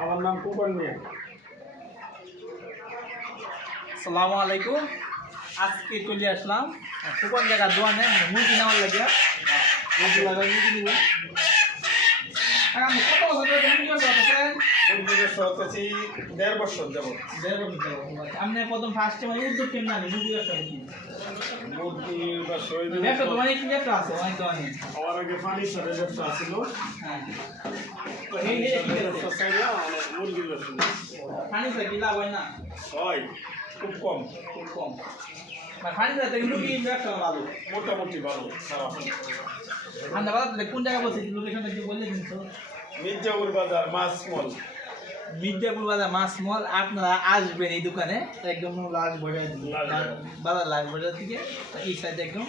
আমার নাম কুপন মিয়া। আসসালামু আলাইকুম। আজকে চলে আসলাম কুপন জায়গা দোয়ানে মুরগি নেওয়ার লাগে। মুরগি লাগাই মুরগি নিব। আমি কত বছর ধরে মুরগি করতেছেন? মুরগির সরকারি 1.5 বছর যাবত। 1.5 বছর যাবত। আপনি প্রথম ফার্স্টে মানে উদ্যোগ কেমন আনি মুরগি ব্যবসা কি? মুরগির ব্যবসা হইলে ব্যবসা তো অনেক ব্যবসা আছে অনেক দোয়ানে। আমার আগে ফার্নিচারের ব্যবসা ছিল। হ্যাঁ। তো এই এই ব্যবসা চাইলে আমার মুরগির ব্যবসা ফার্নিচার কি লাভ হয় না? হয় খুব কম, খুব কম। ফার্নিচার থেকে মুরগি ব্যবসা ভালো। মোটামুটি ভালো খারাপ। আমরা বাজার কোন জায়গা বলছি লোকেশনটা একটু বললে দিন তো। মির্জাপুর বাজার মাছ মল। মির্জাপুর বাজার মাছ মল। আপনারা আসবেন এই দোকানে একদম বাজার লাল বাজার থেকে এই সাইডে একদম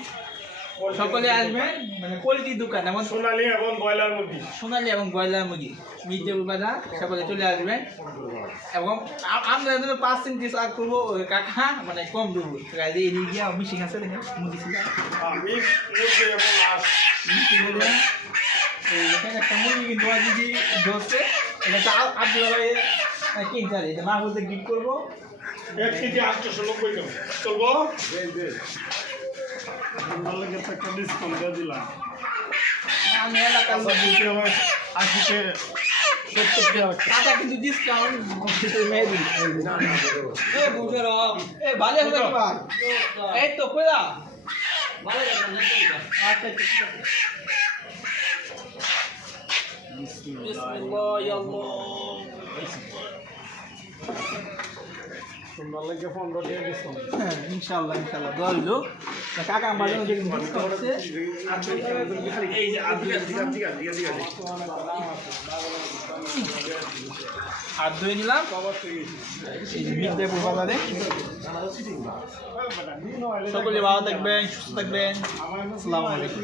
সকলে আসবেন। মানে পোলট্রির দোকান এমন সোনালী এবং ব্রয়লার মুরগি, সোনালী এবং ব্রয়লার মুরগি মির্জাপুর বাজার সকলে চলে আসবেন। এবং আমরা 5% ডিসকাউন্ট করবো কাকা, মানে কম দেবো। এই গিয়া মিশিং আছে দেখেন মুরগি ছিল মুরগি এবং মাছ। এখানে একটা মুরগি কিন্তু যদি ধরছে এটা আপনারা কিনতে হবে। এটা মা বলতে গিফট করবো 1 কেজি 890 টাকা চলবো। একটা ডিসকাউন্ট দিয়ে দিলাম। আমি এলাকার লোক। 80 70 টাকা। টাকা কিন্তু ডিসকাউন্ট মেয়ে দিন। এ বুঝে রো এ ভালো হবে কি ভাই? এই তো কইরা ভালো যাবে না। আচ্ছা ঠিক আছে। বিসমিল্লাহ ইয়া আল্লাহ। তোমরা লাগে 15 টাকা ডিসকাউন্ট। হ্যাঁ ইনশাআল্লাহ ইনশাআল্লাহ দোয়া হইলো। কাকা আমার জন্য দেখুন ডিসকাউন্ট আছে। এই যে আদিকা হাত ধুয়ে নিলাম এই যে মির্জাপুর বাজারে। সকলে ভালো থাকবেন, সুস্থ থাকবেন। আসসালামু আলাইকুম।